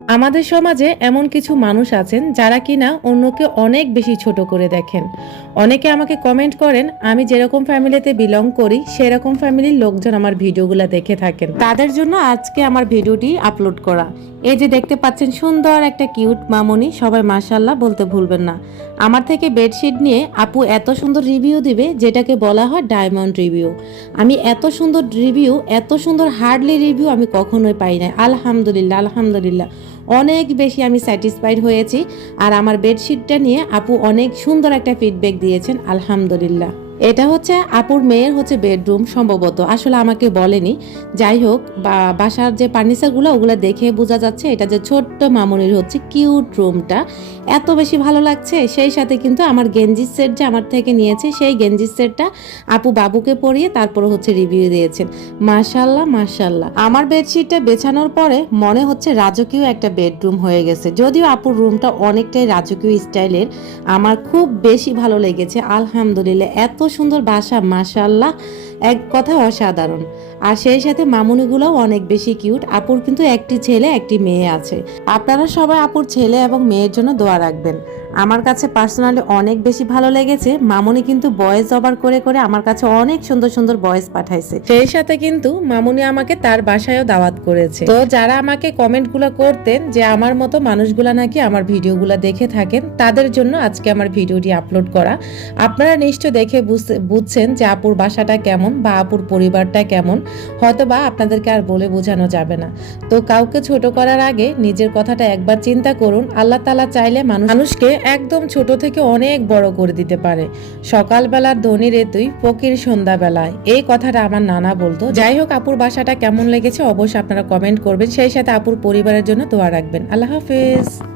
আমাদের সমাজে এমন কিছু মানুষ আছেন যারা কিনা অন্যকে অনেক বেশি ছোট করে দেখেন। অনেকে আমাকে কমেন্ট করেন আমি যেরকম ফ্যামিলিতে বিলং করি সেরকম ফ্যামিলির লোকজন আমার ভিডিওগুলো দেখে থাকেন। তাদের জন্য আজকে আমার ভিডিওটি আপলোড করা। এই যে দেখতে পাচ্ছেন সুন্দর একটা কিউট মামনি, সবাই মাশাআল্লাহ বলতে ভুলবেন না। আমার থেকে বেডশিট নিয়ে আপু এত সুন্দর রিভিউ দিবে যেটাকে বলা হয় ডায়মন্ড রিভিউ। আমি এত সুন্দর রিভিউ, এত সুন্দর হার্ডলি রিভিউ আমি কখনোই পাই নাই। আলহামদুলিল্লাহ, আলহামদুলিল্লাহ অনেক বেশি আমি স্যাটিসফাইড হয়েছি। আর আমার বেডশিটটা নিয়ে আপু অনেক সুন্দর একটা ফিডব্যাক দিয়েছেন, আলহামদুলিল্লাহ। এটা হচ্ছে আপুর মেয়ের হচ্ছে বেডরুম সম্ভবত, আসলে আমাকে বলেনি। যাই হোক, বাসার যে ফার্নিচারগুলো ওগুলো দেখে বোঝা যাচ্ছে এটা যে ছোট্ট মামুনির হচ্ছে কিউট রুমটা এত বেশি ভালো লাগছে। সেই সাথে কিন্তু আমার গেঞ্জির সেট যে আমার থেকে নিয়েছে সেই গেঞ্জির সেটটা আপু বাবুকে পরিয়ে তারপরে হচ্ছে রিভিউ দিয়েছেন। মাশাল্লাহ মাশাল্লাহ। আমার বেডশিটটা বেছানোর পরে মনে হচ্ছে রাজকীয় একটা বেডরুম হয়ে গেছে। যদিও আপুর রুমটা অনেকটাই রাজকীয় স্টাইলের, আমার খুব বেশি ভালো লেগেছে। আলহামদুলিল্লাহ, এত সুন্দর বাসা, মাশাল্লাহ, এক কথা অসাধারণ। আর সেই সাথে মামুনিগুলোও অনেক বেশি কিউট। আপুর কিন্তু একটি ছেলে একটি মেয়ে আছে। আপনারা সবাই আপুর ছেলে এবং মেয়ের জন্য দোয়া রাখবেন। আমার কাছে পার্সোনালি অনেক বেশি ভালো লেগেছে। মামুনি কিন্তু ভয়েস ওভার করে করে আমার কাছে অনেক সুন্দর সুন্দর ভয়েস পাঠাইছে। সেই সাথে কিন্তু মামুনি আমাকে তার বাসায়ও দাওয়াত করেছে। তো যারা আমাকে কমেন্টগুলো করতেন যে আমার মতো মানুষগুলা নাকি আমার ভিডিওগুলো দেখে থাকেন, তাদের জন্য আজকে আমার ভিডিওটি আপলোড করা। আপনারা নিশ্চয় দেখে বুঝছেন যে আপুর বাসাটা কেমন বা আপুর পরিবারটা কেমন। হয়তো বা আপনাদেরকে আর বলে বোঝানো যাবে না। তো কাউকে ছোট করার আগে নিজের কথাটা একবার চিন্তা করুন। আল্লাহ তাআলা চাইলে মানুষকে একদম ছোট থেকে অনেক বড় করে দিতে পারে। সকালবেলার ধনী রে তুই, ফকির সন্ধ্যাবেলায়, এই কথাটা আমার নানা বলতো। যাই হোক, আপুর বাসাটা কেমন লেগেছে অবশ্যই আপনারা কমেন্ট করবেন। সেই সাথে আপুর পরিবারের জন্য দোয়া রাখবেন। আল্লাহ হাফেজ।